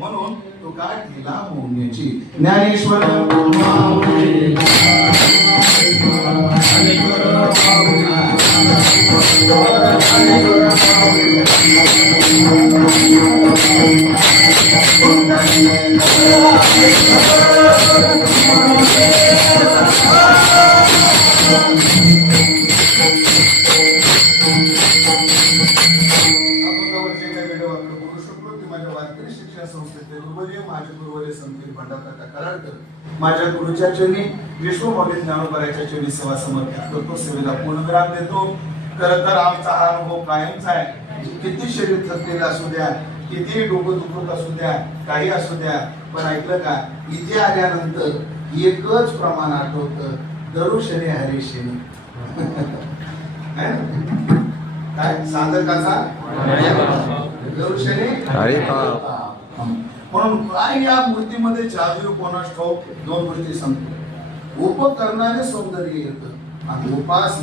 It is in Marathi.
म्हणून तो गाठीला मोहण्याची ज्ञानेश्वर माझ्या गुरुच्या चरणी विश्वमौली ज्ञानोबराच्या चरणी सेवा समर्पित करतो, सेवेला पूर्णविराम देतो. खरं तर आमचा हा अनुभव कायमचा आहे. किती शरीर थकलेलं असू द्या, किती डोकं दुखत असू द्या, काही असू द्या, पण ऐकलं का, इथे आल्यानंतर एकच प्रमाण आठवतं, दरुशने हरेशने. काय साधकाचा दरुशने हरे. म्हणून काय या मूर्तीमध्ये जादू कोणास ठाऊक. दोन गोष्टी सांगतो. उपकरणाने सौंदर्य येतं आणि उपास